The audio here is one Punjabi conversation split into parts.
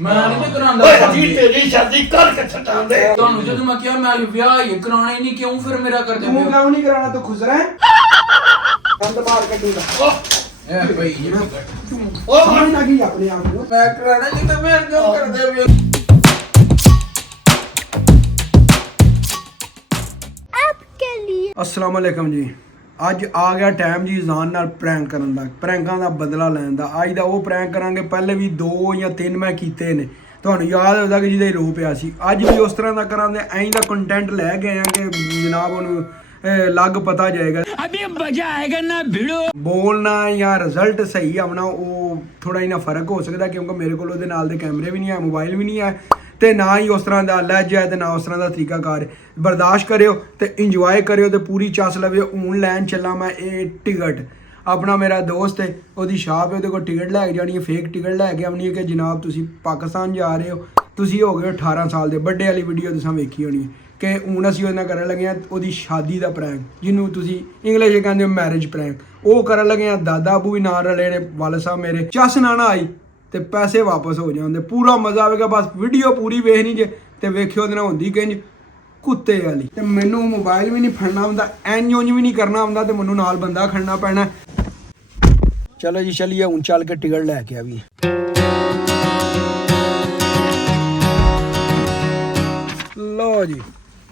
ਮੈਂ ਨਹੀਂ ਕਰਾਂਦਾ ਓਏ ਜੀ ਤੇਰੀ ਸ਼ਾਦੀ ਕਰਕੇ ਛੱਡਾਂਦੇ ਤੁਹਾਨੂੰ ਜਦੋਂ ਮੈਂ ਕਿਹਾ ਮੈਂ ਵਿਆਹ ਹੀ ਕਰਾਉਣਾ ਹੀ ਨਹੀਂ ਕਿਉਂ ਫਿਰ ਮੇਰਾ ਕਰਦੇ ਤੂੰ ਕਿਉਂ ਨਹੀਂ ਕਰਾਣਾ ਤੂੰ ਖੁਸ਼ ਰਹਿ ਕੰਦ ਬਾਹਰ ਕੱਢੂਗਾ ਐ ਬਈ ਜੀ ਓ ਸਮਝ ਨਾ ਗਈ ਆਪਣੇ ਆਪ ਨੂੰ ਮੈਂ ਕਰਾਣਾ ਨਹੀਂ ਤਾਂ ਮੈਂ ਕਿਉਂ ਕਰਦੇ ਵੀ अस्सलाम वालेकुम जी ਅੱਜ ਆ ਗਿਆ ਟਾਈਮ ਜੀ ਜਾਨ ਨਾਲ ਪ੍ਰੈਂਕ ਕਰਨ ਦਾ ਪ੍ਰੈਂਕਾਂ ਦਾ ਬਦਲਾ ਲੈਣ ਦਾ ਅੱਜ ਦਾ ਉਹ ਪ੍ਰੈਂਕ ਕਰਾਂਗੇ ਪਹਿਲੇ ਵੀ 2 ਜਾਂ 3 ਮੈਂ ਕੀਤੇ ਨੇ ਤੁਹਾਨੂੰ ਯਾਦ ਹੋਵੇਗਾ ਕਿ ਜਿਹਦਾ ਰੋ ਪਿਆ ਸੀ ਅੱਜ ਵੀ ਉਸ ਤਰ੍ਹਾਂ ਦਾ ਕਰਾਂਗੇ ਐਂ ਦਾ ਕੰਟੈਂਟ ਲੈ ਕੇ ਆਏ ਕਿ ਜਨਾਬ ਉਹਨੂੰ ਲੱਗ ਪਤਾ ਜਾਏਗਾ अभी मजा आएगा ना भिड़ो ਬੋਲਣਾ ਜਾਂ ਰਿਜ਼ਲਟ ਸਹੀ ਆਉਣਾ ਉਹ ਥੋੜਾ ਜਿਹਾ ਫਰਕ ਹੋ ਸਕਦਾ ਕਿਉਂਕਿ ਮੇਰੇ ਕੋਲ ਉਹਦੇ ਨਾਲ ਦੇ ਕੈਮਰੇ ਵੀ ਨਹੀਂ ਹੈ ਮੋਬਾਈਲ ਵੀ ਨਹੀਂ ਹੈ ਤੇ ਨਾ ਹੀ ਉਸ ਤਰ੍ਹਾਂ ਦਾ ਲਹਿਜਾ ਹੈ ਤੇ ਨਾ ਉਸ ਤਰ੍ਹਾਂ ਦਾ ਤਰੀਕਾਕਾਰ ਬਰਦਾਸ਼ਤ ਕਰਿਓ ਤੇ ਇੰਜੋਏ ਕਰਿਓ ਤੇ ਪੂਰੀ ਚਸ ਲਵਿਓ ਆਨਲਾਈਨ ਚੱਲਾਂ ਮੈਂ ਇਹ ਟਿਕਟ ਆਪਣਾ ਮੇਰਾ ਦੋਸਤ ਹੈ ਉਹਦੀ ਸ਼ਾਪ ਹੈ ਉਹਦੇ ਕੋਲ ਟਿਕਟ ਲੈ ਕੇ ਜਾਣੀ ਹੈ ਫੇਕ ਟਿਕਟ ਲੈ ਕੇ ਆਉਣੀ ਹੈ ਕਿ ਜਨਾਬ ਤੁਸੀਂ ਪਾਕਿਸਤਾਨ ਜਾ ਰਹੇ ਹੋ ਤੁਸੀਂ ਹੋ ਗਏ 18 ਸਾਲ ਦੇ ਵੱਡੇ ਵਾਲੀ ਵੀਡੀਓ ਤੁਸੀਂ ਵੇਖੀ ਹੋਣੀ ਹੈ ਕਿ ਹੁਣ ਅਸੀਂ ਉਹਦੇ ਨਾਲ ਕਰਨ ਲੱਗੇ ਹਾਂ ਉਹਦੀ ਸ਼ਾਦੀ ਦਾ ਪ੍ਰੈਂਕ ਜਿਹਨੂੰ ਤੁਸੀਂ ਇੰਗਲਿਸ਼ 'ਚ ਕਹਿੰਦੇ ਹੋ ਮੈਰਿਜ ਪ੍ਰੈਂਕ ਉਹ ਕਰਨ ਲੱਗੇ ਹਾਂ ਦਾਦਾ ਅਬੂ ਵੀ ਨਾਲ ਰਲੇ ਨੇ ਵਾਲਦ ਸਾਹਿਬ ਮੇਰੇ ਚਸ ਨਾ ਆਈ ਤੇ ਪੈਸੇ ਵਾਪਸ ਹੋ ਜਾਂਦੇ ਪੂਰਾ ਮਜ਼ਾ ਆਵੇਗਾ ਬਸ ਵੀਡੀਓ ਪੂਰੀ ਵੇਖਣੀ ਜੇ ਤੇ ਵੇਖਿਓ ਉਹਦੇ ਨਾਲ ਹੁੰਦੀ ਕਿੰਜ ਕੁੱਤੇ ਵਾਲੀ ਤੇ ਮੈਨੂੰ ਮੋਬਾਈਲ ਵੀ ਨਹੀਂ ਫੜਨਾ ਹੁੰਦਾ ਐਂਜ ਉਂਝ ਵੀ ਨਹੀਂ ਕਰਨਾ ਹੁੰਦਾ ਤੇ ਮੈਨੂੰ ਨਾਲ ਬੰਦਾ ਖੜਨਾ ਪੈਣਾ ਚਲੋ ਜੀ ਚਲੀਏ ਹੁਣ ਚੱਲ ਕੇ ਟਿਕਟ ਲੈ ਕੇ ਆਵੀਏ ਲੋ ਜੀ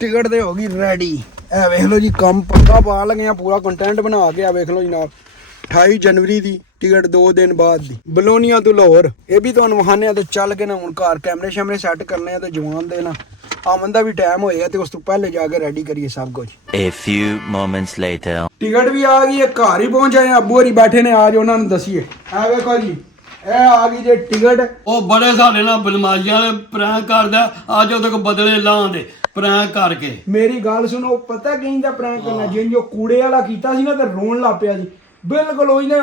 ਟਿਕਟ ਤੇ ਹੋ ਗਈ ਰੈਡੀ ਇਹ ਵੇਖ ਲਓ ਜੀ ਕੰਮ ਪੱਕਾ ਪਾ ਲਗੇ ਆ ਪੂਰਾ ਕੰਟੈਂਟ ਬਣਾ ਕੇ ਆ ਵੇਖ ਲਓ ਜਨਾਬ 28 ਜਨਵਰੀ ਦੀ ਟਿਕਟ 2 ਦਿਨ ਬਾਅਦ ਦੀ ਬਲੋਨੀਆ ਤੋਂ ਲਾਹੌਰ ਇਹ ਵੀ ਤੁਹਾਨੂੰ ਵਹਾਨੇ ਆ ਤੇ ਚੱਲ ਕੇ ਨਾ ਹੁਣ ਘਰ ਕੈਮਰੇ ਸ਼ੈਮਰੇ ਸੈੱਟ ਕਰਨੇ ਆ ਤੇ ਜਵਾਨ ਦੇ ਨਾ ਆਮਨ ਦਾ ਵੀ ਟਾਈਮ ਹੋਏਗਾ ਤੇ ਉਸ ਤੋਂ ਪਹਿਲੇ ਜਾ ਕੇ ਰੈਡੀ ਕਰੀਏ ਸਭ ਕੁਝ A few moments later. Ticket ਵੀ ਆ ਗਈ ਹੈ ਘਰ ਹੀ ਪਹੁੰਚ ਆਏ ਅੱਬੂ ਹੋਰੀ ਬੈਠੇ ਨੇ ਆਜ ਉਹਨਾਂ ਨੂੰ ਦਸੀਏ ਆ ਵੇਖੋ ਜੀ ਇਹ ਆ ਗਈ ਜੇ ਟਿਕਟ ਉਹ ਬੜੇ ਸਾਡੇ ਨਾਲ ਬਦਮਾਸ਼ੀਆਂ ਵਾਲੇ ਪ੍ਰੈਂਕ ਕਰਦਾ ਅੱਜ ਉਹਦੇ ਕੋ ਬਦਲੇ ਲਾਉਂਦੇ ਪ੍ਰੈਂਕ ਕਰਕੇ ਮੇਰੀ ਗੱਲ ਸੁਣੋ ਪਤਾ ਕਿੰਜ ਦਾ ਪ੍ਰੈਂਕ ਕਰਨਾ ਜਿੰਜੋ ਕੂੜੇ ਵਾਲਾ ਕੀਤਾ ਸੀ ਨਾ ਤੇ ਰੋਣ ਲੱਗ ਪਿਆ ਜੀ ਬਿਲਕੁਲ ਉਹੀ ਨੇ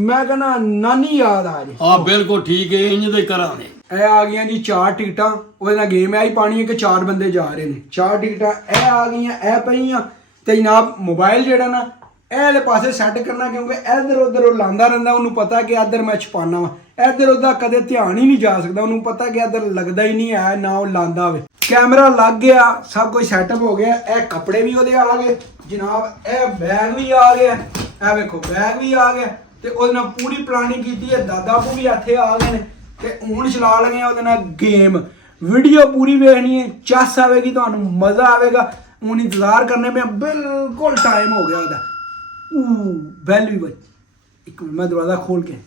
ਮੈਂ ਕਹਿੰਦਾ ਨਾਨੀ ਯਾਦ ਆ ਜੇ ਹਾਂ ਬਿਲਕੁਲ ਠੀਕ ਹੈ ਇੰਜ ਦੇ ਕਰਾਂਗੇ ਇਹ ਆ ਗਈਆਂ ਜੀ 4 ਟਿਕਟਾਂ ਉਹਦੇ ਨਾਲ ਗੇਮ ਆਈ ਪਾਣੀ ਹੈ ਕਿ 4 ਬੰਦੇ ਜਾ ਰਹੇ ਨੇ 4 ਟਿਕਟਾਂ ਇਹ ਆ ਗਈਆਂ ਇਹ ਪਈਆਂ ਤੇ ਜਨਾਬ ਮੋਬਾਈਲ ਜਿਹੜਾ ਨਾ ਇਹ ਵਾਲੇ ਪਾਸੇ ਸੈੱਟ ਕਰਨਾ ਕਿਉਂਕਿ ਇੱਧਰ ਉੱਧਰ ਉਹ ਲਾਂਦਾ ਰਹਿੰਦਾ ਉਹਨੂੰ ਪਤਾ ਕਿ ਇੱਧਰ ਮੈਂ ਛਪਾਨਾ ਵਾ ਇੱਧਰ ਉੱਧਰ ਕਦੇ ਧਿਆਨ ਹੀ ਨਹੀਂ ਜਾ ਸਕਦਾ ਉਹਨੂੰ ਪਤਾ ਕਿ ਇੱਧਰ ਲੱਗਦਾ ਹੀ ਨਹੀਂ ਹੈ ਨਾ ਉਹ ਲਾਂਦਾ ਹੋਵੇ ਕੈਮਰਾ ਲੱਗ ਗਿਆ ਸਭ ਕੁਝ ਸੈਟਅਪ ਹੋ ਗਿਆ ਇਹ ਕੱਪੜੇ ਵੀ ਉਹਦੇ ਆ ਗਏ ਜਨਾਬ ਇਹ ਬੈਗ ਵੀ ਆ ਗਿਆ ਇਹ ਵੇਖੋ ਬੈਗ ਵੀ ਆ ਗਿਆ ਤੇ ਉਹਦੇ ਨਾਲ ਪੂਰੀ ਪਲਾਨਿੰਗ ਕੀਤੀ ਹੈ ਦਾਦਾ ਕੋ ਵੀ ਇੱਥੇ ਆ ਗਏ ਨੇ ਤੇ ਹੁਣ ਚਲਾ ਲਗੇ ਉਹਦੇ ਨਾਲ ਗੇਮ ਵੀਡੀਓ ਪੂਰੀ ਵੇਖਣੀ ਹੈ ਚਸ ਆਵੇਗੀ ਤੁਹਾਨੂੰ ਮਜ਼ਾ ਆਵੇਗਾ ਹੁਣ ਇੰਤਜ਼ਾਰ ਕਰਨੇ ਪਿਆ ਬਿਲਕੁਲ ਟਾਈਮ ਹੋ ਗਿਆ ਉਹਦਾ ਬੈਲ ਵੀ ਵੱਜ ਇੱਕ ਮਿੰਟ ਮੈਂ ਦਰਵਾਜ਼ਾ ਖੋਲ ਕੇ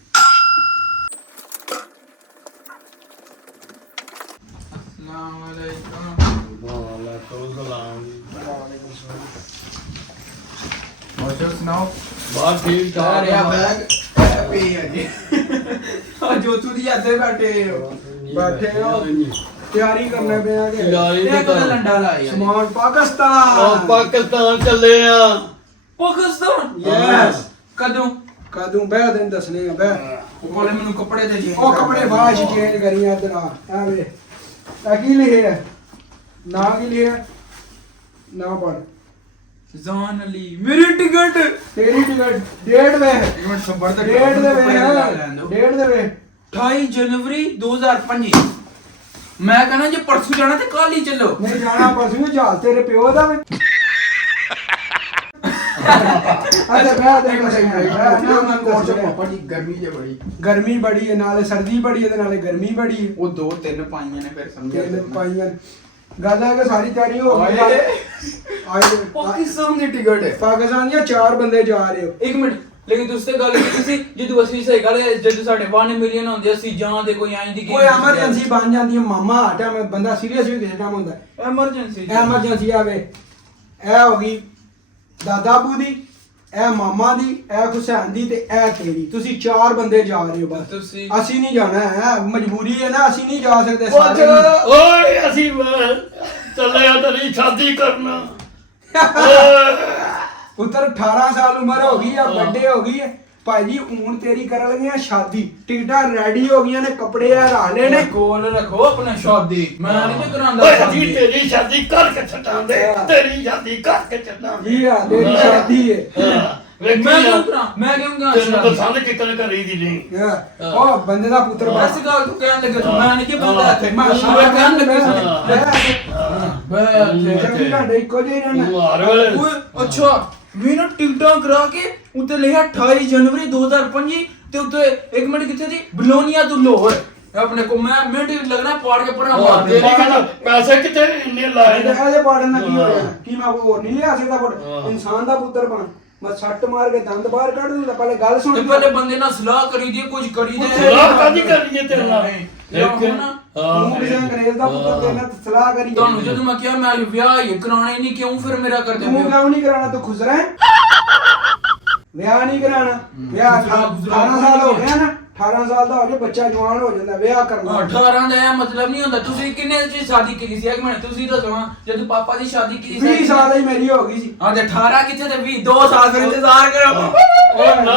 ਬਾਹਰ ਠੀਕ ਠਾਕ ਜੋਤੂ ਦੀ ਇੱਥੇ ਬੈਠੇ ਹੋ ਤਿਆਰੀ ਕਰਨੇ ਪਿਆ ਕਿ ਲੰਡਾ ਲਾਇਆ ਸਮਾਨ ਪਾਕਿਸਤਾਨ ਪਾਕਿਸਤਾਨ ਚੱਲੇ ਆ ਪਾਕਿਸਤਾਨ ਯੈਸ ਕਦੋਂ ਬਹਿ ਦਿਨ ਦੱਸਣੇ ਆ ਬਹਿ ਉਹ ਕੋਲੇ ਮੈਨੂੰ ਕੱਪੜੇ ਦੇ ਜੀ ਉਹ ਕੱਪੜੇ ਬਾਅਦ ਚ ਚੇਂਜ ਕਰੀਆਂ ਇਧਰ ਆ ਵੇ ਆ ਕੀ ਲਿਖਿਆ ਨਾ ਕੀ ਲਿਖਿਆ ਨਾ ਪੜ ਜਾਨ ਅਲੀ ਮੇਰੀ ਟਿਕਟ ਤੇਰੀ ਟਿਕਟ ਡੇਟ ਵੇ ਮਿੰਟ ਖਬਰ ਤੇ ਡੇਟ ਦੇ ਵੇ ਡੇਟ ਦੇ ਵੇ 28 ਜਨਵਰੀ 2025 ਮੈਂ ਕਹਿੰਦਾ ਜੇ ਪਰਸੋਂ ਜਾਣਾ ਤੇ ਕੱਲ ਹੀ ਚੱਲੋ ਨਹੀਂ ਜਾਣਾ ਪਰਸੋਂ ਜਹਾਜ਼ ਤੇਰੇ ਪਿਓ ਦਾ ਵੇ ਗਰਮੀ ਬੜੀ ਹੈ ਨਾਲੇ ਸਰਦੀ ਬੜੀ ਹੈ ਤੇ ਨਾਲੇ ਗਰਮੀ ਬੜੀ ਹੈ ਉਹ 2-3 ਪਾਈਆਂ ਨੇ ਫਿਰ ਸਮਝਿਆ ਪਾਈਆਂ ਗੱਲ ਹੈ ਕਿ ਸਾਰੀ ਤਿਆਰੀ ਹੋ ਗਈ ਪਾਕਿਸਤਾਨ ਦੀ ਟਿਕਟ ਹੈ ਪਾਕਿਸਤਾਨ ਦੀਆਂ 4 ਬੰਦੇ ਜਾ ਰਹੇ ਹੋ ਇੱਕ ਮਿੰਟ ਲੇਕਿਨ ਤੁਸੀਂ ਗੱਲ ਕੀਤੀ ਸੀ ਜਦੋਂ ਅਸੀਂ ਸਹੀ ਗੱਲ ਹੈ ਜਦੋਂ ਸਾਡੇ 1 ਮਿਲੀਅਨ ਹੁੰਦੇ ਅਸੀਂ ਜਾਂ ਦੇ ਕੋਈ ਆਈ ਦੀ ਕੋਈ ਐਮਰਜੈਂਸੀ ਬਣ ਜਾਂਦੀ ਹੈ ਮਾਮਾ ਹਟਾ ਮੈਂ ਬੰਦਾ ਸੀਰੀਅਸ ਵੀ ਕਿਸੇ ਟਾਈਮ ਹੁੰਦਾ ਐਮਰਜੈਂਸੀ ਆਵੇ ਇਹ ਹੋ ਗਈ ਦਾਦਾ ਅਬੂ ਦੀ ਇਹ ਮਾਮਾ ਦੀ ਇਹ ਹੁਸੈਨ ਦੀ ਤੇ ਇਹ ਤੇਰੀ ਤੁਸੀਂ 4 ਬੰਦੇ ਜਾ ਰਹੇ ਹੋ ਬਸ ਅਸੀਂ ਨਹੀਂ ਜਾਣਾ ਹੈ ਮਜਬੂਰੀ ਹੈ ਨਾ ਅਸੀਂ ਨਹੀਂ ਜਾ ਸਕਦੇ ਸਾਰੇ ਓਏ ਅਸੀਂ ਚੱਲੇ ਆ ਤੇਰੀ ਸ਼ਾਦੀ ਕਰਨਾ ਪੁੱਤਰ 18 ਸਾਲ ਉਮਰ ਹੋ ਗਈ ਆ ਵੱਡੇ ਹੋ ਗਈ ਹੈ ਭਾਜੀ ਹੁਣ ਤੇਰੀ ਕਰਨ ਲੱਗੇ ਆ ਸ਼ਾਦੀ ਟਿਕਟਾਂ ਰੈਡੀ ਹੋ ਗਈਆਂ ਨੇ ਕੱਪੜੇ ਆ ਰਾਲੇ ਨੇ ਕੋਲ ਰੱਖੋ ਆਪਣਾ ਸ਼ਾਦੀ ਮੈਂ ਨਹੀਂ ਕਰਾਂਦਾ ਓਏ ਜੀ ਤੇਰੀ ਸ਼ਾਦੀ ਕਰਕੇ ਛੱਡਾਂਦੇ ਤੇਰੀ ਸ਼ਾਦੀ ਕਰਕੇ ਛੱਡਾਂਗੇ ਜੀ ਹਾਂ ਤੇਰੀ ਸ਼ਾਦੀ ਹੈ ਵੇਖੀ ਮੈਂ ਆ। ਕਿਉਂ ਕਰਾਂ ਮੈਂ ਕਿਉਂ ਕਰਾਂ ਤੈਨੂੰ ਪਸੰਦ ਕਿਤਨ ਕਰੀ ਦੀ ਨਹੀਂ ਉਹ ਬੰਦੇ ਦਾ ਪੁੱਤਰ ਬਸ ਬਸ ਗੱਲ ਤੂੰ ਕਹਿਣ ਲੱਗੇ ਤੂੰ ਮੈਂ ਨਹੀਂ ਕਿ ਬੰਦਾ ਇੱਥੇ ਮੈਂ ਮੈਂ ਕਹਿਣ ਲੱਗੇ ਚੰਗੀ ਘੰਟੇ ਇੱਕੋ ਜਿਹੇ ਰਹਿਣਾ ਤੂੰ ਹਰ ਵੇਲੇ ਓਏ ਅੱਛਾ ਵੀ ਨਾ ਟਿਕਟਾਂ ਕਰਾ ਕੇ ਉੱਤੇ ਲਿਖਿਆ 28 ਜਨਵਰੀ 2025 ਤੇ ਉੱਤੇ ਇੱਕ ਮਿੰਟ ਕਿੱਥੇ ਸੀ ਬਲੋਨੀਆ ਤੋਂ ਲਾਹੌਰ ਆਪਣੇ ਕੋ ਮੈਂ ਮਿੰਟ ਲੱਗਣਾ ਪਾੜ ਕੇ ਪੜਾ ਮਾਰ ਦੇ ਤੇਰੀ ਕਹਿੰਦਾ ਪੈਸੇ ਕਿਤੇ ਇੰਨੇ ਲਾਏ ਨੇ ਇਹਦੇ ਪਾੜਨ ਨਾਲ ਕੀ ਹੋ ਜਾਣਾ ਕੀ ਮੈਂ ਕੋਈ ਹੋਰ ਨਹੀਂ ਲਿਆ ਸਕਦਾ ਫੋਟ ਇਨਸਾਨ ਦਾ ਪੁੱਤਰ ਬਣ ਮੈਂ ਸੱਟ ਮਾਰ ਕੇ ਦੰਦ ਬਾਹਰ ਕੱਢ ਦੂੰਗਾ ਪਹਿਲੇ ਗੱਲ ਤੇ ਸੁਣ ਪਹਿਲੇ ਬੰਦੇ ਨਾਲ ਸਲਾਹ ਕਰੀ ਦੀ ਕੁਝ ਕਰੀ ਦੇ ਸਲਾਹ ਕਾਦੀ ਕਰਨੀ ਤੇਰੇ ਨਾਲ ਤੂੰ ਕਿਸੇ ਅੰਗਰੇਜ਼ ਦਾ ਪੁੱਤਰ ਤੇਰੇ ਨਾਲ ਸਲਾਹ ਕਰੀ ਤੁਹਾਨੂੰ ਜਦੋਂ ਮੈਂ ਕਿਹਾ ਮੈਂ ਵਿਆਹ ਹੀ ਕਰਾਉਣਾ ਹੀ ਨਹੀਂ ਕਿਉਂ ਫਿਰ ਮੇਰਾ ਕਰਦੇ ਤੂੰ ਪਏ ਕਿਉਂ ਨਹੀਂ ਕਰਾਣਾ ਤੂੰ ਖੁਸਰਾ ਹੈ ਵਿਆਹ ਨਹੀਂ ਕਰਾਣਾ ਵਿਆਹ 18 ਸਾਲ ਹੋ ਗਿਆ ਨਾ 18 ਸਾਲ ਦਾ ਹੋ ਜੇ ਬੱਚਾ ਜਵਾਨ ਹੋ ਜਾਂਦਾ ਵਿਆਹ ਕਰਨਾ 18 ਦਾ ਇਹ ਮਤਲਬ ਨਹੀਂ ਹੁੰਦਾ ਤੁਸੀਂ ਕਿੰਨੇ ਚ ਸ਼ਾਦੀ ਕੀਤੀ ਸੀ ਇੱਕ ਮਿੰਟ ਤੁਸੀਂ ਦੱਸੋ ਹਾਂ ਜਦੋਂ ਪਾਪਾ ਦੀ ਸ਼ਾਦੀ ਕੀਤੀ 20 ਸਾਲ ਦੀ ਮੇਰੀ ਹੋ ਗਈ ਸੀ ਹਾਂ ਤੇ 18 ਕਿੱਥੇ ਤੇ 20 2 ਸਾਲ ਫਿਰ ਇੰਤਜ਼ਾਰ ਕਰੋ ਉਹ ਨਾ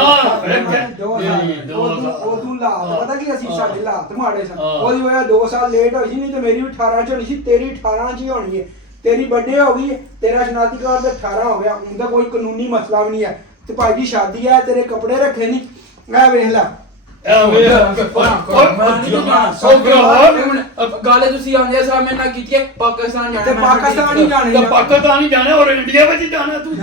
ਉਹ ਤੂੰ ਲਾਤ ਪਤਾ ਕੀ ਅਸੀਂ ਸਾਡੇ ਲਾਤ ਮਾੜੇ ਸਨ ਉਹਦੀ ਵਜ੍ਹਾ 2 ਸਾਲ ਲੇਟ ਹੋਈ ਸੀ ਨਹੀਂ ਤੇ ਮੇਰੀ ਵੀ 18 ਚ ਹੋਣੀ ਸੀ ਤੇਰੀ 18 ਚ ਹੀ ਹੋਣੀ ਹੈ ਤੇਰੀ ਬਰਥਡੇ ਹੋ ਗਈ ਤੇਰਾ ਸ਼ਨਾਖਤੀ ਕਾਰਡ ਤੇ 18 ਹੋ ਗਿਆ ਉਹਦਾ ਕੋਈ ਕਾਨੂੰਨੀ ਮਸਲਾ ਵੀ ਨਹੀਂ ਹੈ ਤੇ ਭਾਈ ਜੀ ਸ਼ਾਦੀ ਹੈ ਤੇਰੇ ਕੱਪੜੇ ਰੱਖੇ ਨਹੀਂ ਮੈਂ ਵੇਖ ਲੈ ਗੱਲ ਤੁਸੀਂ ਆਂਦੇ ਸਾਹ ਮੇਰੇ ਨਾਲ ਕੀਤੀ ਹੈ ਪਾਕਿਸਤਾਨ ਜਾਣਾ ਤੇ ਪਾਕਿਸਤਾਨ ਹੀ ਜਾਣੇ ਆ। ਪਾਕਿਸਤਾਨ ਹੀ ਜਾਣਾ ਔਰ ਇੰਡੀਆ ਵਿੱਚ ਜਾਣਾ ਤੂੰ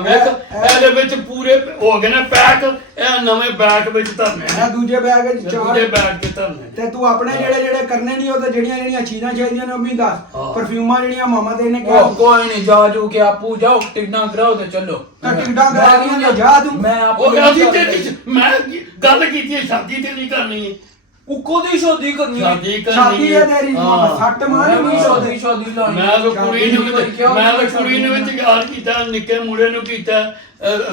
ਵੇਖ ਇਹਦੇ ਵਿੱਚ ਪੂਰੇ ਹੋ ਗਏ ਨੇ ਪੈਕ ਇਹ ਨਵੇਂ ਬੈਗ ਵਿੱਚ ਧਰਨੇ ਇਹ ਦੂਜੇ ਬੈਗ ਵਿੱਚ ਦੂਜੇ ਚਾਰ ਬੈਗ ਤੇ ਧਰਨੇ ਤੇ ਤੂੰ ਆਪਣੇ ਜਿਹੜੇ ਕਰਨੇ ਨਹੀਂ ਉਹ ਤੇ ਜਿਹੜੀਆਂ ਚੀਜ਼ਾਂ ਚਾਹੀਦੀਆਂ ਨੇ ਉਹ ਵੀ ਦੱਸ ਪਰਫਿਊਮਾਂ ਜਿਹੜੀਆਂ ਮਾਮਾ ਤੇ ਇਹਨੇ ਕਿਹਾ ਕੋਈ ਨਹੀਂ ਜਾ ਜੂ ਕੇ ਆਪੂ ਜਾਓ ਟਿਕਟਾਂ ਕਰਾਓ ਤੇ ਚੱਲੋ ਤਾਂ ਟਿਕਟਾਂ ਕਰਾ ਲਈਆਂ ਜਾ ਤੂੰ ਮੈਂ ਆਪੂ ਉਹ ਕਹਿੰਦੀ ਤੇ ਮੈਂ ਗੱਲ ਕੀਤੀ ਹੈ ਸ਼ਾਦੀ ਤੇ ਨਹੀਂ ਕਰਨੀ ਹੈ ਉੱਕੋ ਦੀ ਸ਼ਾਦੀ ਕਰਨੀ ਹੈ ਸ਼ਾਦੀ ਕਰਨੀ ਸ਼ਾਦੀ ਹੈ ਤੇਰੀ ਸੱਟ ਮਾਰ ਮੈਂ ਵੀ ਨਹੀਂ ਸ਼ਾਦੀ ਲਾਣੀ ਮੈਂ ਤਾਂ ਕੁੜੀ ਨੂੰ ਕੁੜੀ ਨੂੰ ਵਿੱਚ ਯਾਰ ਕੀਤਾ ਨਿੱਕੇ ਮੁੰਡੇ ਨੂੰ ਕੀਤਾ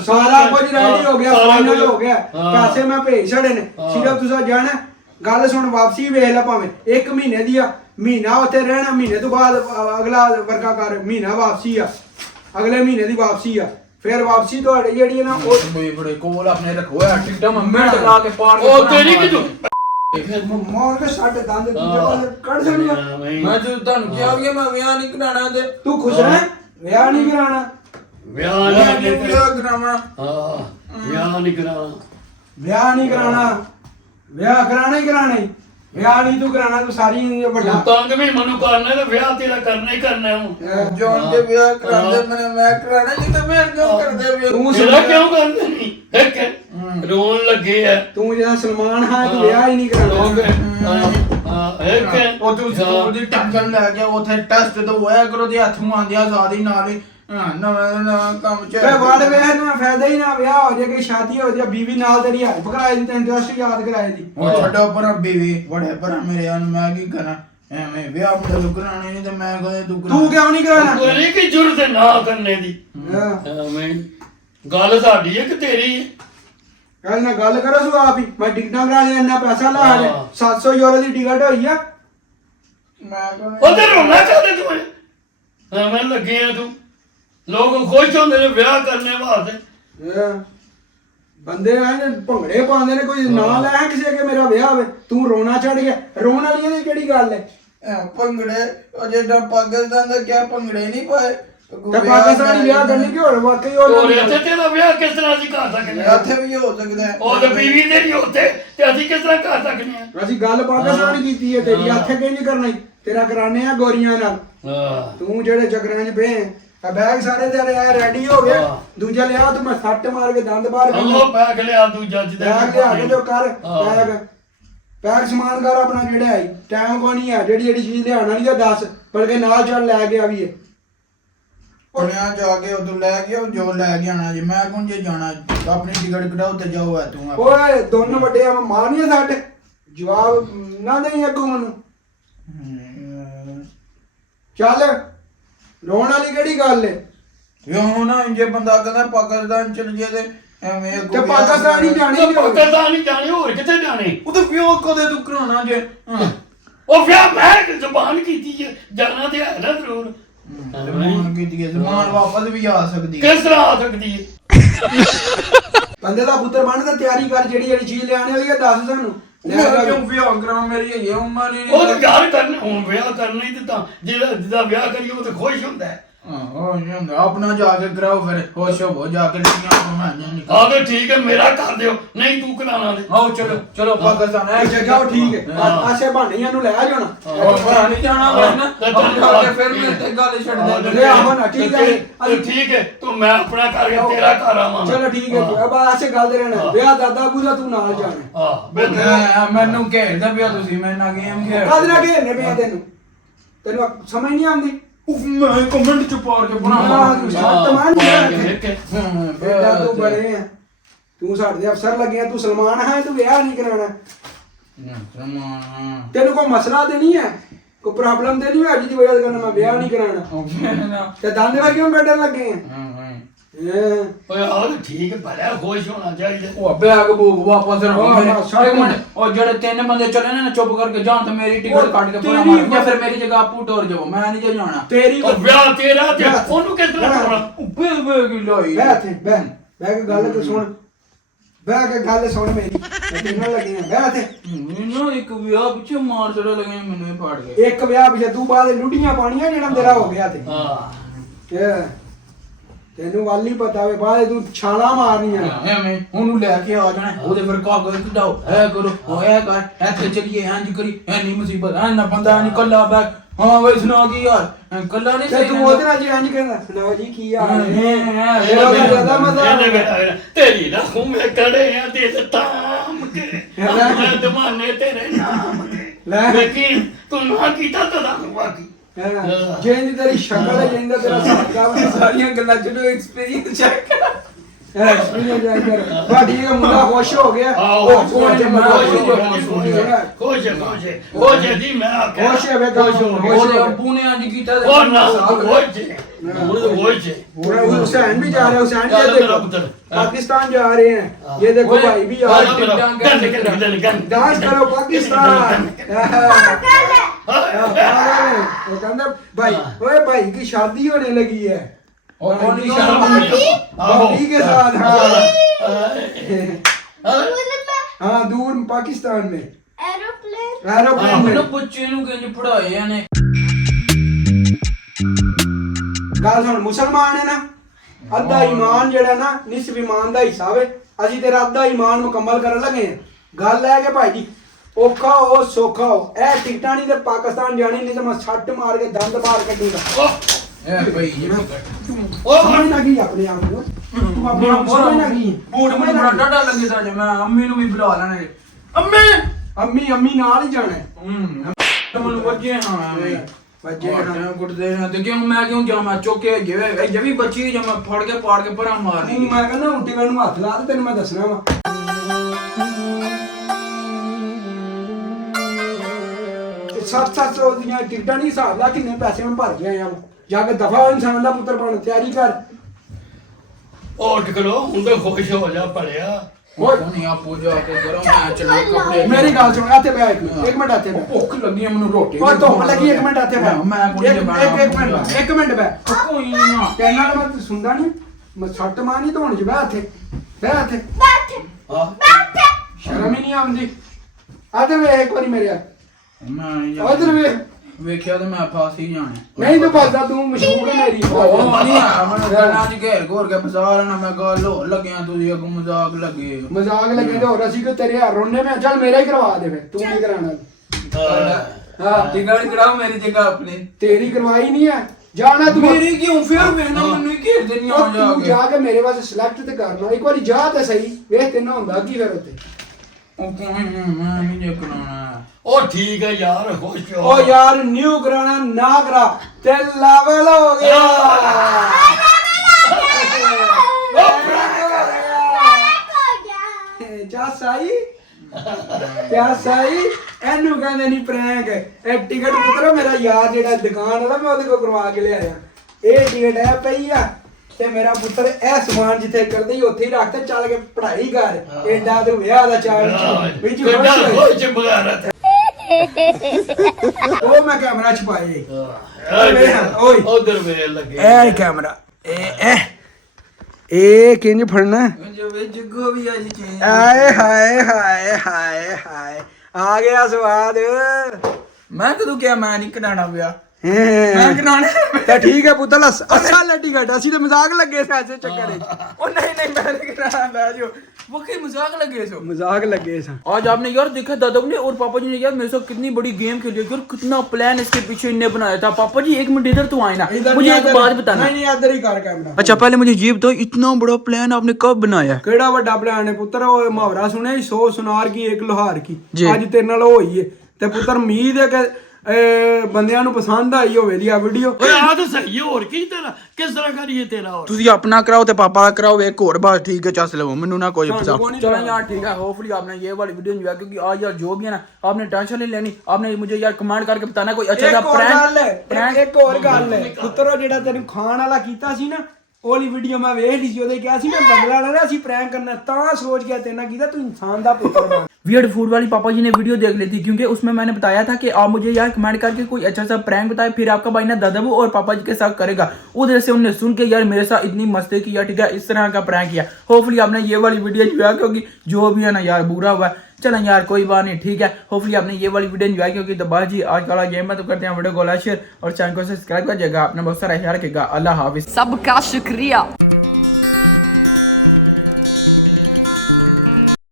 ਸਾਰਾ ਕੁਝ ਰੈਡੀ ਹੋ ਗਿਆ ਫਾਈਨਲ ਹੋ ਗਿਆ ਪੈਸੇ ਮੈਂ ਭੇਜ ਛੜੇ ਨੇ ਸਿਰਫ ਤੁਸੀਂ ਜਾਣਾ ਗੱਲ ਸੁਣ ਵਾਪਸੀ ਵੇਖ ਲੈ ਭਾਵੇਂ 1 ਮਹੀਨੇ ਦੀ ਆ ਮਹੀਨਾ ਉੱਥੇ ਰਹਿਣਾ ਮਹੀਨੇ ਤੋਂ ਬਾਅਦ ਅਗਲਾ ਵਰਕਾ ਕਰ ਮਹੀਨਾ ਵਾਪਸੀ ਆ ਅਗਲੇ ਮਹੀਨੇ ਦੀ ਵਾਪਸੀ ਆ ਫਿਰ ਵਾਪਸੀ ਤੁਹਾਡੀ ਜਿਹੜੀ ਹੈ ਨਾ ਉਹ ਬੜੇ ਕੋਲ ਆਪਣੇ ਰੱਖੋ ਯਾਰ ਟਿਕਟਾਂ ਮੈਂ ਮਿੰਟ ਲਾ ਕੇ ਪਾੜ ਕੇ ਉਹ ਤੇਰੀ ਕਿ ਤੂੰ ਮਾਰ ਕੇ ਸਾਡੇ ਦੰਦ ਦੂਜੇ ਪਾਸੇ ਕੱਢ ਛੜੀਆਂ ਮੈਂ ਜਦੋਂ ਤੁਹਾਨੂੰ ਕਿਹਾ ਵੀ ਮੈਂ ਵਿਆਹ ਨਹੀਂ ਕਰਾਣਾ ਤੇ ਤੂੰ ਖੁਸ਼ ਰਹਿ ਵਿਆਹ ਨਹੀਂ ਕਰਾਣਾ ਵਿਆਹ ਨਹੀਂ ਵਿਆਹ ਕਰਾਉਣਾ ਵਿਆਹ ਨਹੀਂ ਕਰਾਉਣਾ ਵਿਆਹ ਨਹੀਂ ਕਰਾਣਾ ਵਿਆਹ ਕਰਾਣਾ ਹੀ ਕਰਾਣਾ ਹੀ ਵਿਆਹ ਨਹੀਂ ਤੂੰ ਕਰਾਣਾ ਤੂੰ ਸਾਰੀ ਵੱਡਾ ਤੰਗ ਵੀ ਮਨੂੰ ਕਰਨਾ ਤੇ ਵਿਆਹ ਤੇਰਾ ਕਰਨਾ ਹੀ ਕਰਨਾ ਹੁਣ ਜੋਨ ਦੇ ਵਿਆਹ ਕਰਾਉਂਦੇ ਮੈਂ ਕਰਾਣਾ ਨਹੀਂ ਤੇ ਮੈਂ ਕਿਉਂ ਕਰਦੇ ਵੀ ਤੂੰ ਤੇਰਾ ਕਿਉਂ ਕਰਦੇ ਨਹੀਂ ਇੱਕ ਰੋਣ ਲੱਗੇ ਆ ਤੂੰ ਜਿਹੜਾ ਸਲਮਾਨ ਹਾਂ ਤੂੰ ਵਿਆਹ ਹੀ ਨਹੀਂ ਕਰਾਣਾ ਇੱਕ ਉਹ ਤੂੰ ਸਕੂਲ ਦੀ ਟੈਨਸ਼ਨ ਲੈ ਕੇ ਉੱਥੇ ਟੈਸਟ ਤੋਂ ਹੋਇਆ ਕਰੋ ਤੇ ਹੱਥ ਮਾਂਦਿਆ ਆਜ਼ਾਦੀ ਨਾਲ ਹੀ ਨਵਾਂ ਕੰਮ ਚ ਤੇ ਵੜ ਵਿਆਹ ਨਾ ਫਾਇਦਾ ਹੀ ਨਾ ਵਿਆਹ ਹੋ ਜੇ ਕਿ ਸ਼ਾਦੀ ਹੋ ਜਾ ਬੀਵੀ ਨਾਲ ਤੇਰੀ ਹੈਲਪ ਕਰਾਏ ਦੀ ਤੇ ਇੰਟਰਸਟ ਯਾਦ ਕਰਾਏ ਦੀ ਉਹ ਛੱਡੋ ਪਰ ਬੀਵੀ ਬੜੇ ਪਰ ਮੇਰੇ ਹਨ ਮੈਂ ਕੀ ਕਰਾਂ ਐਵੇਂ ਵਿਆਹ ਮੁੰਡੇ ਕਰਾਣੇ ਨਹੀਂ ਤੇ ਮੈਂ ਕਹੇ ਤੂੰ ਤੂੰ ਕਿਉਂ ਨਹੀਂ ਕਰਾਣਾ ਕੋਈ ਕੀ ਜ਼ਰੂਰਤ ਹੈ ਨਾ ਕਰਨੇ ਦੀ ਐਵੇਂ ਗੱਲ ਸਾਡੀ ਹੈ ਕਿ ਤੇਰੀ ਹੈ ਕੱਲ ਨਾਲ ਗੱਲ ਕਰੋ ਸੋ ਆਪ ਹੀ ਮੈਂ ਟਿਕਟਾਂ ਕਰਾ ਲਿਆ ਇੰਨਾ ਪੈਸਾ ਲਾ ਲਿਆ 700 ਯੂਰੋ ਦੀ ਟਿਕਟ ਹੋਈ ਆ ਮੈਂ ਉਹਦੇ ਰੋਣਾ ਚਾਹਦੇ ਤੂੰ ਐਵੇਂ ਲੱਗੇ ਆ ਤੂੰ ਲੋਕ ਖੁਸ਼ ਹੁੰਦੇ ਨੇ ਵਿਆਹ ਕਰਨੇ ਵਾਸਤੇ ਬੰਦੇ ਆਏ ਭੰਗੜੇ ਪਾਉਂਦੇ ਨੇ ਕੋਈ ਨਾਂ ਲੈ ਕਿਸੇ ਕੇ ਮੇਰਾ ਵਿਆਹ ਹੋਵੇ ਤੂੰ ਰੋਣਾ ਚੜ ਗਿਆ ਰੋਣ ਵਾਲੀ ਇਹਦੀ ਕਿਹੜੀ ਗੱਲ ਹੈ ਭੰਗੜੇ ਉਹ ਜਿਹੜਾ ਪਾਕਿਸਤਾਨ ਦਾ ਕਿਆ ਭੰਗੜੇ ਨਹੀਂ ਪਾਏ ਤੇ ਪਾਕਿਸਤਾਨੀ ਵਿਆਹ ਕਰਨੀ ਕਿ ਹੋਰ ਵਾਕਈ ਉਹ ਔਰ ਇੱਥੇ ਤੇਰਾ ਵਿਆਹ ਕਿਸ ਤਰ੍ਹਾਂ ਅਸੀਂ ਕਰ ਸਕਦੇ ਹਾਂ ਇੱਥੇ ਵੀ ਹੋ ਸਕਦਾ ਹੈ ਉਹ ਤੇ ਬੀਵੀ ਦੇ ਨਹੀਂ ਉੱਥੇ ਤੇ ਅਸੀਂ ਕਿਸ ਤਰ੍ਹਾਂ ਕਰ ਸਕਦੇ ਹਾਂ ਅਸੀਂ ਗੱਲ ਪਾਕਿਸਤਾਨ ਕੀਤੀ ਹੈ ਤੇਰੀ ਹੱਥੇ ਕਿੰਜ ਕਰਨਾ ਤੇਰਾ ਕਰਾਣੇ ਆ ਗੋਰੀਆਂ ਨਾਲ ਤੂੰ ਜਿਹੜੇ ਚੱਕਰਾਂ 'ਚ ਪਏ ਆ ਬੈਗ ਸਾਰੇ ਤੇਰੇ ਆ ਰੈਡੀ ਹੋ ਗਏ ਦੂਜਾ ਲਿਆ ਤੂੰ ਮੈਂ ਸੱਟ ਮਾਰ ਕੇ ਦੰਦ ਬਾਹਰ ਅੱਲੋ ਪੈਕ ਲਿਆ ਤੂੰ ਜੱਜ ਦੇ ਬੈਗ ਲਿਆ ਕੇ ਤੇ ਕਰ ਬੈਗ ਸਮਾਨ ਕਰ ਆਪਣਾ ਜਿਹੜਾ ਹੈ ਟਾਈਮ ਕੋ ਨਹੀਂ ਹੈ ਜਿਹੜੀ ਚੀਜ਼ ਲਿਆਉਣਾ ਨਹੀਂ ਤਾਂ ਦੱਸ ਬਲਕਿ ਨਾਲ ਚੱਲ ਲੈ ਕੇ ਆਵੀਏ ਪੜਿਆ ਜਾ ਕੇ ਉਦੋਂ ਲੈ ਕੇ ਉਹ ਜੋ ਲੈ ਕੇ ਆਣਾ ਜੀ ਮੈਂ ਕੌਣ ਜੇ ਜਾਣਾ ਆਪਣੀ ਟਿਕਟ ਕਢਾਓ ਤੇ ਜਾਓ ਆ ਤੂੰ ਓਏ ਦੋਨੋਂ ਵੱਡੇ ਆ ਮਾਰਨੀਆਂ ਸੱਟ ਜਵਾਬ ਨਾ ਦੇਈ ਅੱਗੋਂ ਮੈਨੂੰ ਚੱਲ ਰੋਣ ਵਾਲੀ ਕਿਹੜੀ ਗੱਲ ਏ ਕਿਉਂ ਨਾ ਜੇ ਬੰਦਾ ਕਹਿੰਦਾ ਪਾਕਿਸਤਾਨ ਚਲ ਜੇ ਤੇ ਐਵੇਂ ਤੇ ਪਾਕਿਸਤਾਨ ਹੀ ਜਾਣੀ ਪਾਕਿਸਤਾਨ ਨਹੀਂ ਜਾਣੇ ਹੋਰ ਕਿੱਥੇ ਜਾਣੇ ਉਹ ਤਾਂ ਵਿਆਹ ਕਦੇ ਤੂੰ ਕਰਾਉਣਾ ਜੇ ਉਹ ਵਿਆਹ ਮੈਂ ਜ਼ਬਾਨ ਕੀਤੀ ਹੈ ਜਾਣਾ ਤੇ ਹੈ ਨਾ ਜ਼ਰੂਰ ਜ਼ਮਾਨ ਕੀਤੀ ਹੈ ਜ਼ਮਾਨ ਵਾਪਸ ਵੀ ਆ ਸਕਦੀ ਕਿਸ ਤਰ੍ਹਾਂ ਆ ਸਕਦੀ ਹੈ ਬੰਦੇ ਦਾ ਪੁੱਤਰ ਬਣ ਤੇ ਤਿਆਰੀ ਕਰ ਜਿਹੜੀ ਚੀਜ਼ ਲਿਆਉਣੀ ਵਾਲੀ ਹੈ ਦੱਸ ਸਾਨੂੰ ਮੈਂ ਕਿਉਂ ਵਿਆਹ ਕਰਾਂ ਮੇਰੀ ਇਹ ਉਮਰ ਹੀ ਉਹ ਤਾਂ ਯਾਰ ਕਰਨਾ ਹੁਣ ਵਿਆਹ ਕਰਨਾ ਹੀ ਤੇ ਤਾਂ ਜਿਹਦਾ ਵਿਆਹ ਕਰੀਏ ਉਹ ਤਾਂ ਖੁਸ਼ ਹੁੰਦਾ ਹੈ ਉਹ ਨਹੀਂ ਹੁੰਦਾ ਆਪਣਾ ਜਾ ਕੇ ਕਰਾਓ ਫਿਰ ਖੁਸ਼ ਹੋ ਜਾ ਕੇ ਟੀਆਂ ਕਮਾਈਆਂ ਨਹੀਂ ਆ ਤੇ ਠੀਕ ਹੈ ਮੇਰਾ ਕਰ ਦਿਓ ਨਹੀਂ ਤੂੰ ਕਰਾਣਾ ਦੇ ਆਓ ਚਲੋ ਚਲੋ ਪਾਕਿਸਤਾਨ ਹੈ ਅੱਛਾ ਜਾਓ ਠੀਕ ਹੈ ਆਸੇ ਭਾਣੀਆਂ ਨੂੰ ਲੈ ਜਾਣਾ ਉਹ ਮੈਂ ਨਹੀਂ ਜਾਣਾ ਮੈਂ ਨਾ ਆਪਣਾ ਕੇ ਫਿਰ ਮੈਂ ਤੇ ਗੱਲ ਛੱਡ ਦੇ ਲੈ ਆਵਾਂ ਨਾ ਠੀਕ ਹੈ ਤੇ ਠੀਕ ਹੈ ਤੂੰ ਮੈਂ ਆਪਣਾ ਕਰਕੇ ਤੇਰਾ ਘਰ ਆਵਾਂ ਚਲੋ ਠੀਕ ਹੈ ਜੀ ਅਬ ਆਸੇ ਗੱਲ ਦੇ ਰਹਿਣਾ ਵਿਆਹ ਦਾਦਾ ਬੂਦਾ ਤੂੰ ਨਾਲ ਜਾਣਾ ਹਾਂ ਮੈਨੂੰ ਘੇਰਦਾ ਪਿਆ ਤੁਸੀਂ ਮੈਂ ਨਾ ਗੇਮ ਖੇਡ ਕਾਹਦੇ ਨਾਲ ਘੇਰਨੇ ਪਿਆ ਤੈਨੂੰ ਸਮਝ ਨਹੀਂ ਆਉਂਦੀ ਉਫ ਮੈਂ ਕਮੈਂਟ ਚ ਪਾੜ ਕੇ ਤੂੰ ਸ਼ਰਤ ਮੰਨ ਹਾਂ ਬੇਟਾ ਤੂੰ ਬਣੇ ਆ ਤੂੰ ਸਾਡੇ ਦੇ ਅਫਸਰ ਲੱਗੇ ਆ ਤੂੰ ਸਲਮਾਨ ਹੈ ਤੂੰ ਵਿਆਹ ਨਹੀਂ ਕਰਾਉਣਾ ਤੈਨੂੰ ਕੋਈ ਮਸਲਾ ਤੇ ਨਹੀਂ ਹੈ ਕੋਈ ਪ੍ਰੋਬਲਮ ਤੇ ਨਹੀਂ ਹੈ ਅੱਜ ਦੀ ਵਜ੍ਹਾ ਤੋਂ ਮੈਂ ਵਿਆਹ ਨਹੀਂ ਕਰਾਉਣਾ ਤੇ ਦੰਦ ਵਾ ਕਿਉਂ ਬੈਠਣ ਲੱਗੇ ਆ ਓਏ ਆ ਤੇ ਠੀਕ ਹੈ ਭਲਾ ਖੁਸ਼ ਹੋਣਾ ਚਾਹੀਦਾ ਉਹ ਬੈਗ ਬੂਗ ਵਾਪਸ ਉਹ ਜਿਹੜੇ ਤਿੰਨ ਬੰਦੇ ਚਲੇ ਨੇ ਨਾ ਚੁੱਪ ਕਰਕੇ ਜਾਣ ਤੇ ਮੇਰੀ ਟਿਕਟ ਕੱਟ ਕੇ ਪਰਾਂ ਮਾਰ ਜਾਂ ਫਿਰ ਮੇਰੀ ਜਗ੍ਹਾ ਆਪੂ ਟੋਰ ਜਾਓ ਮੈਂ ਨਹੀਂ ਜਾਣਾ ਤੇਰੀ ਉਹ ਵਿਆਹ ਤੇਰਾ ਤੇ ਉਹਨੂੰ ਕਿਸ ਤਰ੍ਹਾਂ ਕਰਾਉਣਾ ਉੱਪੇ ਉੱਪੇ ਕੀ ਲੋਈ ਬਹਿ ਇੱਥੇ ਬਹਿ ਕੇ ਗੱਲ ਤੇ ਸੁਣ ਬਹਿ ਕੇ ਗੱਲ ਸੁਣ ਮੇਰੀ ਮੈਂ ਤੈਨੂੰ ਲੱਗੀ ਆ ਬਹਿ ਇੱਥੇ ਮੈਨੂੰ ਇੱਕ ਵਿਆਹ ਪਿੱਛੇ ਮਾਰ ਛੜਾ ਲਗੇ ਮੈਨੂੰ ਹੀ ਫਾੜ ਗਏ ਇੱਕ ਵਿਆਹ ਪਿਛੇ ਤੂੰ ਬਾਅਦ ਲੁੱਡੀਆਂ ਪਾਣੀਆਂ ਜਿਹੜਾ ਤੇਰਾ ਹੋ ਗਿਆ ਤੇ ਹਾਂ ਤੈਨੂੰ ਵਾਲੀ ਪਤਾ ਵੇ ਬਾਅਦ ਤੂੰ ਛਾਲਾ ਮਾਰਨੀਆਂ ਐਵੇਂ ਉਹਨੂੰ ਲੈ ਕੇ ਆ ਜਾਣਾ ਉਹਦੇ ਫਿਰ ਕਾਗਜ਼ ਕਢਾਓ ਐ ਕਰੋ ਉਹ ਐ ਕਰ ਇੱਥੇ ਚਲੀਏ ਇੰਜ ਕਰੀ ਐਨੀ ਮੁਸੀਬਤ ਐ ਨਾ ਬੰਦਾ ਨਹੀਂ ਕੱਲਾ ਬੈ ਹਾਂ ਬਈ ਸੁਣਾ ਕੀ ਯਾਰ ਕੱਲਾ ਨਹੀਂ ਤੇ ਤੂੰ ਉਹਦੇ ਨਾਲ ਜੀ ਇੰਜ ਕਹਿੰਦਾ ਸੁਣਾਓ ਜੀ ਕੀ ਹਾਲ ਹੈ ਇਹਦਾ ਜ਼ਿਆਦਾ ਮਜ਼ਾ ਤੇਰੀ ਨਾ ਮੈਂ ਕੜੇ ਆ ਤੇ ਤਾਮ ਕੇ ਮੈਂ ਦਮਾਨੇ ਤੇਰੇ ਨਾਮ ਕੇ ਲੈ ਲੇਕਿਨ ਤੂੰ ਨਾ ਕੀਤਾ ਤਾਂ ਨਾ ਵਾਕੀ ਜਿੰਦੀ ਤੇਰੀ ਸ਼ਕਲ ਹੈ ਜਿੰਦਾ ਤੇਰਾ ਸਾਕਾ ਸਾਰੀਆਂ ਗੱਲਾਂ ਜਦੋਂ ਐਕਸਪੀਰੀਅੰਸ ਚੈੱਕ ਐਕਸਪੀਰੀਅੰਸ ਜਾ ਕਰ ਬਾਡੀ ਦਾ ਮੁੰਡਾ ਖੁਸ਼ ਹੋ ਗਿਆ ਖੁਸ਼ ਜੀ ਮੈਂ ਆਖਿਆ ਖੁਸ਼ ਹੈ ਵੇ ਖੁਸ਼ ਉਹਦੇ ਅੱਬੂ ਨੇ ਅੱਜ ਕੀਤਾ ਉਹ ਨਾ ਖੁਸ਼ हुसैन भी जा रहे हैं हुसैन जी देखो पाकिस्तान जा रहे हैं ये देखो भाई भी आ रहे हैं डांस करो पाकिस्तान वो कहता भाई ओए भाई की शादी होने लगी है और भाई की शादी के साथ हाँ दूर पाकिस्तान में एरोप्लेन में बच्चे ਨੂੰ ਕਿੰਜ ਪੜਾਏ ਨੇ ਗੱਲ ਸੁਣ ਮੁਸਲਮਾਨ ਹੈ ਨਾ ਅੱਧਾ ਈਮਾਨ ਜਿਹੜਾ ਨਾ ਨਿਸਫ ਈਮਾਨ ਦਾ ਹਿੱਸਾ ਵੇ ਅਸੀਂ ਤੇਰਾ ਅੱਧਾ ਈਮਾਨ ਮੁਕੰਮਲ ਕਰਨ ਲੱਗੇ ਆ ਗੱਲ ਹੈ ਕਿ ਭਾਈ ਜੀ ਔਖਾ ਹੋ ਸੌਖਾ ਹੋ ਇਹ ਟਿਕਟਾਂ ਨਹੀਂ ਤੇ ਪਾਕਿਸਤਾਨ ਜਾਣੀ ਨਹੀਂ ਤੇ ਮੈਂ ਛੱਟ ਮਾਰ ਕੇ ਦੰਦ ਬਾਹਰ ਕੱਢੂਗਾ ਇਹ ਭਾਈ ਸਮਝ ਨਾ ਗਈ ਆਪਣੇ ਆਪ ਨੂੰ ਤੂੰ ਆਪਣੇ ਆਪ ਨੂੰ ਸਮਝ ਨਾ ਗਈ ਬੂਟ ਮੈਨੂੰ ਬੜਾ ਡਾਡਾ ਲੱਗਦਾ ਜੇ ਮੈਂ ਅੰਮੀ ਨੂੰ ਵੀ ਬੁਲਾ ਲੈਣਾ ਅੰਮੀ ਨਾਲ ਹੀ ਜਾਣਾ ਹੈ ਮੈਨੂੰ ਵੱਜੇ ਹਾਂ ਵੱਜੇ ਹਾਂ ਗੁੱਟਦੇ ਹਾਂ ਤੇ ਕਿਉਂ ਮੈਂ ਕਿਉਂ ਜਾਵਾਂ ਚੁੱਕੇ ਜੇ ਵੀ ਬੱਚੀ ਜੇ ਮੈਂ ਫੜ ਕੇ ਪਾੜ ਕੇ ਪਰਾਂ ਮਾਰਨੀ ਨਹੀਂ ਮੈਂ ਕਹਿੰਦਾ ਹੁਣ ਟਿਕਟ ਨੂੰ ਹੱਥ ਲਾ ਤੇ ਤੈਨੂੰ ਮੈਂ ਦੱਸਣਾ ਵਾ ਸੱਤ ਦੀਆਂ ਟਿਕਟਾਂ ਨਹੀਂ ਹਿਸਾਬ ਲਾ ਕਿੰਨੇ ਪੈਸੇ ਮੈਂ ਭਰ ਕੇ ਆਇਆ ਜਾ ਕੇ ਦਫਾ ਇਨਸਾਨ ਦਾ ਪੁੱਤਰ ਬਣ ਤਿਆਰੀ ਕਰ ਉਹ ਟਿਕਲੋ ਹੁਣ ਤਾਂ ਖੁਸ਼ ਹੋ ਜਾ ਪੜਿਆ ਉਹ ਨਹੀਂ ਆਪੋ ਜਾ ਕੇ ਕਰੋ ਮੈਂ ਚਲੋ ਕੱਪੜੇ ਮੇਰੀ ਗੱਲ ਸੁਣ ਇੱਥੇ ਬੈ ਇੱਕ ਮਿੰਟ ਇੱਥੇ ਬੈ ਭੁੱਖ ਲੱਗੀ ਮੈਨੂੰ ਰੋਟੀ ਉਹ ਧੁੱਪ ਲੱਗੀ ਇੱਕ ਮਿੰਟ ਇੱਥੇ ਬੈ ਮੈਂ ਕੋਈ ਇੱਕ ਮਿੰਟ ਬੈ ਕੋਈ ਨਾ ਕਹਿਣਾ ਤਾਂ ਮੈਂ ਸੁਣਦਾ ਨਹੀਂ ਮੈਂ ਛੱਟ ਮਾਂ ਨਹੀਂ ਧੋਣ ਚ ਬੈ ਇੱਥੇ ਹਾਂ ਸ਼ਰਮ ਹੀ ਨਹੀਂ ਆਉਂਦੀ ਆ ਤੇ ਵੇ ਇੱਕ ਵਾਰੀ ਮੇਰੇ ਮੈਂ ਉਧਰ ਵੇ ਵੇਖਿਆ ਤੇ ਮੈਂ ਫਸ ਹੀ ਜਾਣਾ ਨਹੀਂ ਤੂੰ ਫਸਦਾ ਤੂੰ ਮਸ਼ਹੂਰ ਹੈ ਮੇਰੀ ਉਹ ਨਹੀਂ ਆ ਮੈਨੂੰ ਗੱਲਾਂ ਚ ਘੇਰ ਘੋਰ ਕੇ ਫਸਾ ਲੈਣਾ ਮੈਂ ਗੱਲ ਹੋ ਲੱਗਿਆ ਤੁਸੀਂ ਅੱਗੋਂ ਮਜ਼ਾਕ ਲੱਗੇ ਮਜ਼ਾਕ ਲੱਗੇ ਤੇ ਹੋਰ ਅਸੀਂ ਕਿ ਤੇਰੇ ਹੱਥ ਰੋਣੇ ਮੈਂ ਚੱਲ ਮੇਰਾ ਹੀ ਕਰਵਾ ਦੇ ਫੇ ਤੂੰ ਕੀ ਕਰਾਣਾ ਹਾਂ ਟਿਕਟ ਕਰਾਓ ਮੇਰੀ ਜਗ੍ਹਾ ਆਪਣੀ ਤੇਰੀ ਕਰਵਾਈ ਨਹੀਂ ਹੈ ਜਾਣਾ ਤੂੰ ਮੇਰੀ ਕਿਉਂ ਫਿਰ ਮੈਨੂੰ ਘੇਰ ਦੇਣੀ ਆ ਜਾ ਤੂੰ ਕੇ ਜਾ ਕੇ ਮੇਰੇ ਵਾਸਤੇ ਸਿਲੈਕਟ ਤੇ ਕਰਨਾ ਇੱਕ ਵਾਰੀ ਜਾ ਤੇ ਸਹੀ ਵੇਖ ਤੈਨੂੰ ਹੁੰਦਾ ਕੀ ਫਿਰ ਉੱਤੇ ਉਹ ਕੋਈ ਮੈਂ ਨਹੀਂ ਜੇ ਕਰਾਉਣਾ ਉਹ ਠੀਕ ਹੈ ਯਾਰ ਖੁਸ਼ ਹੋ ਉਹ ਯਾਰ ਨਿਊ ਕਰਾਣਾ ਨਾ ਕਰਾ ਤੇ ਲੈਵਲ ਹੋ ਗਿਆ ਜਾ ਸਾਈ ਕਿਆ ਸਾਈ ਇਹਨੂੰ ਕਹਿੰਦੇ ਨਹੀਂ ਪ੍ਰੈਂਕ ਇਹ ਟਿਕਟ ਪੁੱਤਰ ਮੇਰਾ ਯਾਰ ਜਿਹੜਾ ਦੁਕਾਨ ਵਾਲਾ ਮੈਂ ਉਹਦੇ ਕੋਲ ਕਰਵਾ ਕੇ ਲਿਆਇਆ ਇਹ ਟਿਕਟ ਹੈ ਪਈ ਆ ਤੇ ਮੇਰਾ ਪੁੱਤਰ ਇਹ ਸਮਾਨ ਜਿੱਥੇ ਕਰਦੇ ਹੀ ਉੱਥੇ ਹੀ ਰੱਖ ਤੇ ਚੱਲ ਕੇ ਪੜ੍ਹਾਈ ਕਰ ਐਡਾ ਤੂੰ ਵਿਆਹ ਦਾ ਚਾਲ ਵਿੱਚ ਖੁਸ਼ ਬਗਾਰਤ ਉਹ ਮੈਂ ਕੈਮਰਾ ਚ ਪਾਏ ਓਏ ਉਧਰ ਵੇ ਲੱਗੇ ਇਹ ਕੈਮਰਾ ਇਹ ਕਿੰਜ ਫੜਨਾ ਜੋ ਵੇ ਜੱਗੋ ਵੀ ਆ ਜੀ ਚੇਂਜ ਆਏ ਹਾਏ ਹਾਏ ਹਾਏ ਹਾਏ ਆ ਗਿਆ ਸਵਾਦ ਮੈਂ ਕਦੋਂ ਕਿਹਾ ਮੈਂ ਨਹੀਂ ਕਢਾਣਾ ਪਿਆ मैं कराने ਤਾਂ ਠੀਕ ਹੈ ਪੁੱਤਰ ਅੱਛਾ ਲੱਡੀ ਘਟ ਅਸੀਂ ਤੇ ਮਜ਼ਾਕ ਲੱਗੇ ਸੀ ਐਸੇ ਚੱਕਰ ਵਿੱਚ ओ नहीं मैं नहीं कराना बैजो वो की मजाक लगे सो ਮਜ਼ਾਕ ਲੱਗੇ ਸਾਂ आज आपने यार देखा दादा ने और पापा जी ने यार मेरे साथ कितनी बड़ी गेम खेली है यार कितना प्लान इसके पीछे इनने बनाया था पापा जी एक मिनट इधर तो आए ना मुझे एक बात बताना ਨਹੀਂ ਇੱਧਰ ਹੀ ਕਰ ਕੈਮਰਾ अच्छा पहले मुझे ये बताओ इतना बड़ा प्लान आपने कब बनाया ਕਿਹੜਾ ਵੱਡਾ ਪਲਾਨ ਹੈ ਪੁੱਤਰ ਉਹ ਮੁਹਾਵਰਾ ਸੁਣਿਆ 100 ਸੁਨਾਰ ਕੀ ਇੱਕ ਲੋਹਾਰ ਕੀ ਜੀ। ਅੱਜ ਤੇਰੇ ਨਾਲ ਹੋਈ ਹੈ ਤੇ ਪੁੱਤਰ ਉਮੀਦ ਹੈ ਕਿ ਬੰਦਿਆਂ ਨੂੰ ਪਸੰਦ ਆਈ ਹੋਵੇਗੀ ਆ ਵੀਡੀਓ ਓਏ ਆ ਤਾਂ ਸਹੀ ਹੈ ਹੋਰ ਕੀ ਤੇਰਾ ਕਿਸ ਤਰ੍ਹਾਂ ਕਰੀਏ ਤੇਰਾ ਹੋਰ ਤੁਸੀਂ ਆਪਣਾ ਕਰਾਓ ਤੇ ਪਾਪਾ ਦਾ ਕਰਾਓ ਇੱਕ ਹੋਰ ਬਾਤ ठीक है चस लो ਮੈਨੂੰ ਨਾ ਕੋਈ पता चलो यार ठीक है होपफुली आपने ये वाली वीडियो एंजॉय क्योंकि आज यार जो भी है ना आपने टेंशन नहीं लेनी आपने मुझे यार कमेंट करके बताना कोई अच्छा सा प्रैंक ਇੱਕ ਹੋਰ ਗੱਲ ਹੈ ਪੁੱਤਰ ਉਹ ਜਿਹੜਾ ਤੈਨੂੰ ਖਾਣ ਵਾਲਾ ਕੀਤਾ ਸੀ ਨਾ ਉਹ ਵਾਲੀ ਵੀਡੀਓ ਮੈਂ ਵੇਖ ਲਈ ਸੀ ਉਹਦੇ ਕਿਹਾ ਸੀ ਮੈਂ ਬਦਲਾ ਲੈਣਾ ਅਸੀਂ ਪ੍ਰੈਂਕ ਕਰਨਾ ਤਾਂ ਸੋਚ ਗਿਆ ਤੇਰੇ ਨਾਲ ਕੀਤਾ ਤੂੰ ਇਨਸਾਨ ਦਾ ਪੁੱਤਰ ਬਣ वियर्ड फूड वाली पापा जी ने वीडियो देख ली थी क्योंकि उसमें मैंने बताया था कि आप मुझे यार कमेंट करके कोई अच्छा सा प्रैंक बताए फिर आपका भाई ना दादाबू और पापा जी के साथ करेगा उधर से उन्होंने सुन के यार मेरे साथ इतनी मस्ती की यार ठीक है इस तरह का प्रैंक किया होपफुली आपने ये वाली वीडियो एंजॉय क्योंकि जो भी है ना यार बुरा हुआ चलो यार कोई बात नहीं ठीक है होपफुली आपने ये वाली वीडियो एंजॉय क्योंकि तो बात जी आज वाला गेम में तो करते हैं वीडियो को लाइक शेयर और चैनल को सब्सक्राइब कर जाएगा अपना बहुत सारा ख्याल रखिएगा अल्लाह हाफिज सबका शुक्रिया।